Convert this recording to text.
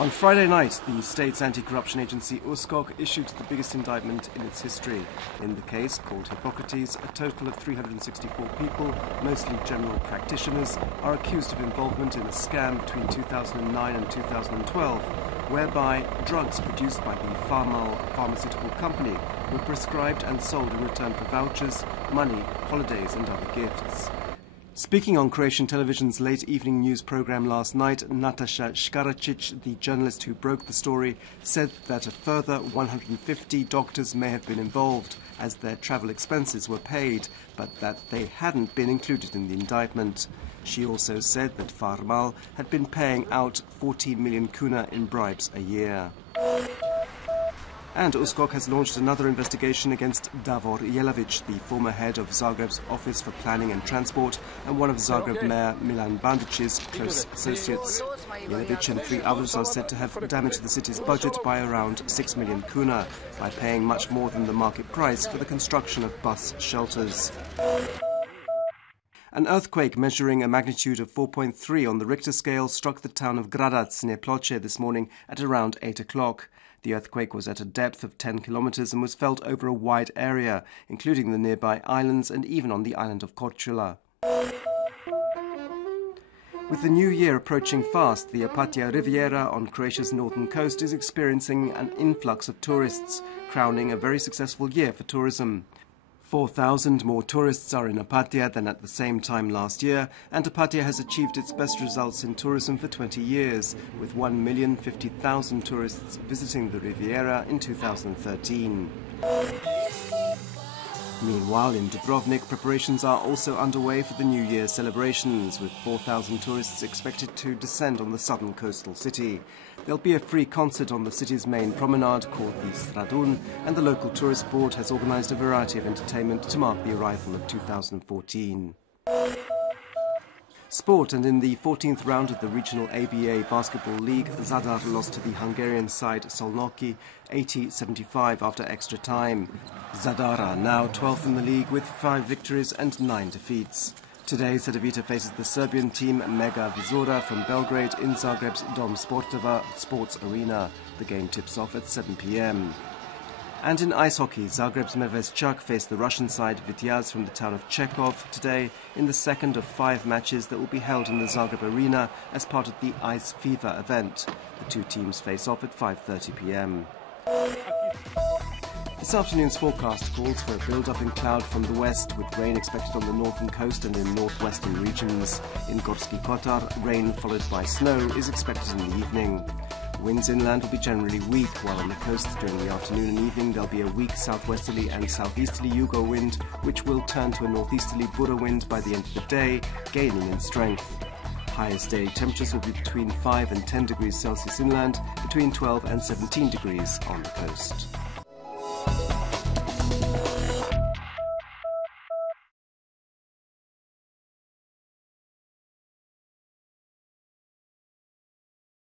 On Friday night, the state's anti-corruption agency USKOK issued the biggest indictment in its history. In the case, called Hippocrates, a total of 364 people, mostly general practitioners, are accused of involvement in a scam between 2009 and 2012, whereby drugs produced by the Farmal pharmaceutical company were prescribed and sold in return for vouchers, money, holidays and other gifts. Speaking on Croatian television's late evening news program last night, Nataša Škaračić, the journalist who broke the story, said that a further 150 doctors may have been involved as their travel expenses were paid, but that they hadn't been included in the indictment. She also said that Farmal had been paying out 14 million kuna in bribes a year. And USKOK has launched another investigation against Davor Jelavić, the former head of Zagreb's Office for Planning and Transport and one of Zagreb Mayor Milan Bandić's close associates. Jelavić and 3 others are said to have damaged the city's budget by around 6 million kuna by paying much more than the market price for the construction of bus shelters. An earthquake measuring a magnitude of 4.3 on the Richter scale struck the town of Gradac near Ploče this morning at around 8 o'clock. The earthquake was at a depth of 10 kilometers and was felt over a wide area, including the nearby islands and even on the island of Korčula. With the new year approaching fast, the Opatija Riviera on Croatia's northern coast is experiencing an influx of tourists, crowning a very successful year for tourism. 4,000 more tourists are in Opatija than at the same time last year, and Opatija has achieved its best results in tourism for 20 years, with 1,050,000 tourists visiting the Riviera in 2013. Meanwhile, in Dubrovnik, preparations are also underway for the New Year celebrations, with 4,000 tourists expected to descend on the southern coastal city. There'll be a free concert on the city's main promenade called the Stradun, and the local tourist board has organised a variety of entertainment to mark the arrival of 2014. Sport, and in the 14th round of the regional ABA Basketball League, Zadar lost to the Hungarian side Szolnoki 80-75 after extra time. Zadar are now 12th in the league with 5 victories and 9 defeats. Today, Cedevita faces the Serbian team Mega Vizora from Belgrade in Zagreb's Dom Sportova Sports Arena. The game tips off at 7 p.m. And in ice hockey, Zagreb's Medveščak faced the Russian side Vityaz from the town of Chekhov today in the second of 5 matches that will be held in the Zagreb Arena as part of the Ice Fever event. The 2 teams face off at 5:30 p.m. This afternoon's forecast calls for a build-up in cloud from the west, with rain expected on the northern coast and in northwestern regions. In Gorski Kotar, rain followed by snow is expected in the evening. Winds inland will be generally weak, while on the coast during the afternoon and evening there'll be a weak southwesterly and southeasterly Yugo wind, which will turn to a northeasterly Bura wind by the end of the day, gaining in strength. Highest daily temperatures will be between 5 and 10 degrees Celsius inland, between 12 and 17 degrees on the coast.